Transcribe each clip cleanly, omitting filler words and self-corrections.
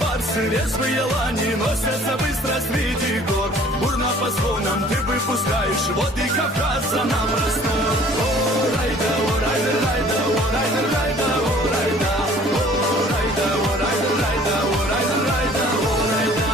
барсы, резвые лани носятся быстро среди гор. Бурно по склонам ты выпускаешь, вот и Кавказ за нам растет. О, райда, о, райда, райда, о, райда, райда, о, райда, о, райда, о, райда, райда, о, райда, райда, о, райда.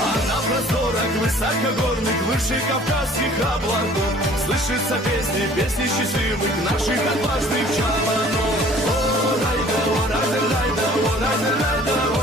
А на просторах высокогорных, выше Кавказских облаков слышится песни счастливых наших отважных чабанов. О, райда, о, райда, райда, о, райда, райда,